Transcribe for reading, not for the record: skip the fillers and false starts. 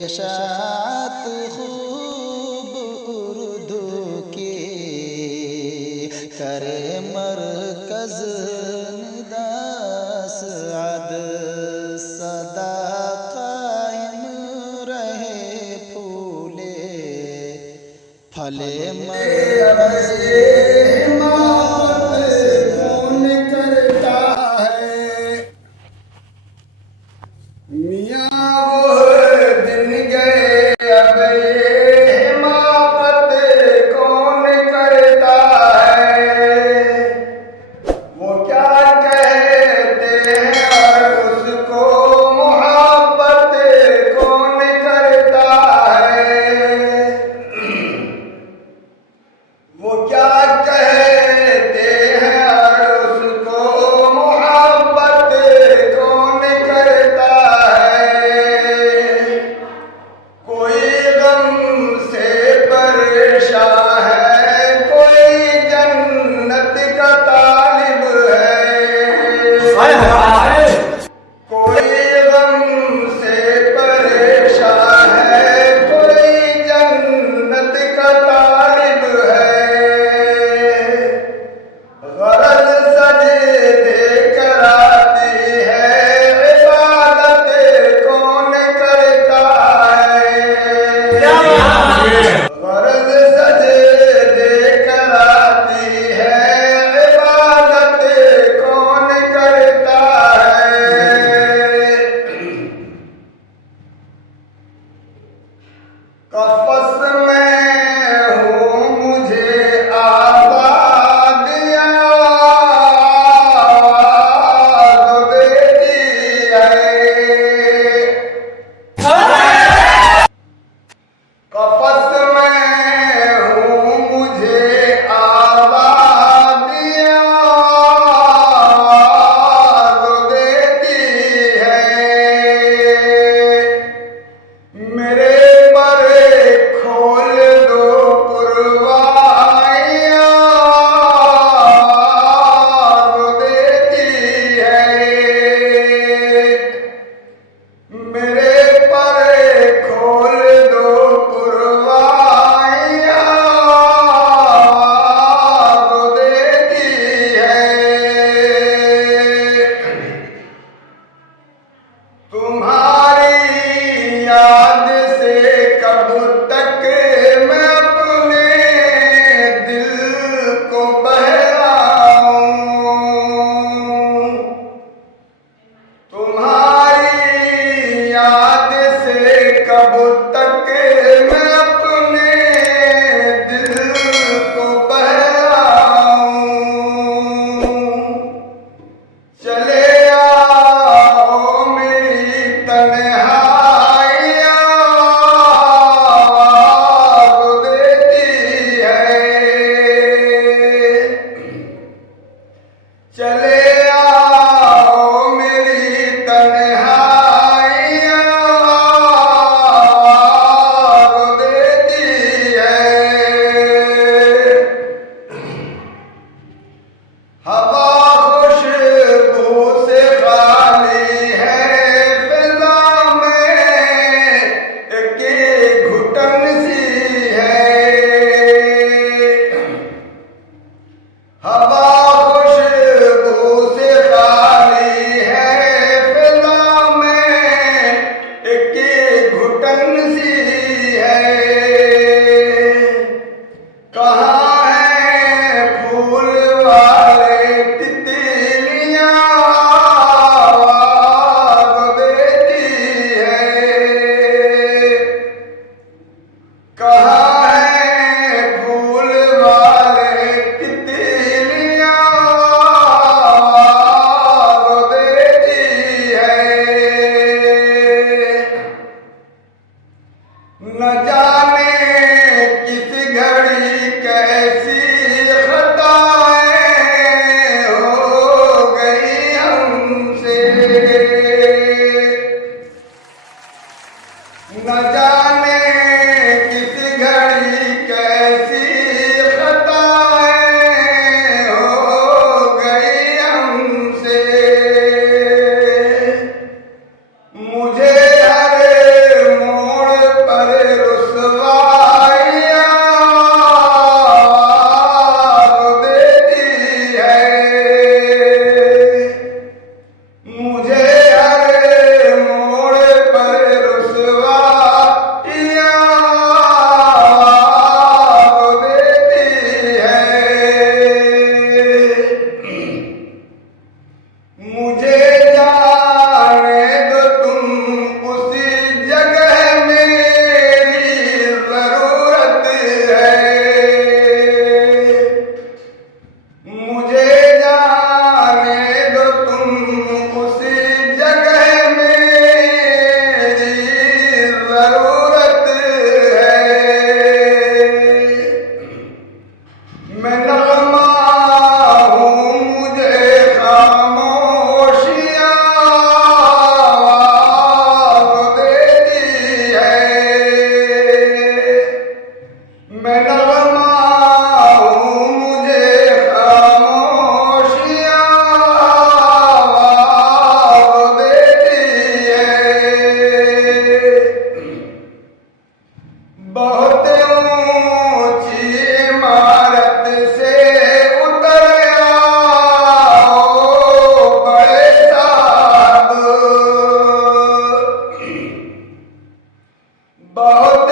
शात खूब उर्दू की करे मरकज निदास अद सदा कायम रहे फूले फले मरकज कौन करता है मियाँ वो दिन गए अब ये हिमाकत कौन करता है। वो क्या कहते हैं और उसको मोहब्बत कौन करता है। वो क्या कहते हैं और उसको मोहब्बत कौन करता है। कोई गम से परेशान है, कोई जन्नत का तालिब है। कोई गम से परेशान है, कोई जन्नत का तालिब है। गरज सजदे कराती है, इबादत कौन करता है। गरज सजदे कराती है, इबादत कौन करता है। कफ़स में हूँ मुझे आबाद आवाज़ देती है। कफ़स में हूँ मुझे आबाद आवाज़ देती है। मेरे पर खोल दो पुरवाइयाँ देती है। मेरे पर खोल दो पुरवाइयाँ देती है। तुम्हारी याद से कब तक मैं अपने दिल को बहलाऊं। तुम्हारी याद से कब तक मैं अपने दिल को बहलाऊं। चले आओ मेरी तन्हाइयाँ देती है। चले आओ मेरी तन्हाइयाँ देती है। हवा खुशबू से खाली है, फिजा में एक घुटन सी है। हवा खुशबू से खाली है, फिजा में एक घुटन सी है। कहाँ है फूल वाले तितलियाँ आवाज़ देती है। कहाँ है फूल वाले तितलियाँ आवाज़ देती है। न जाने किस घड़ी कैसी खताएं हो गई हमसे। न जाने किस घड़ी कैसी खताएं हो गई हमसे। मुझे हर मोड़ बहुत ऊंची इमारत से उतर आओ बड़े साहब, बहुत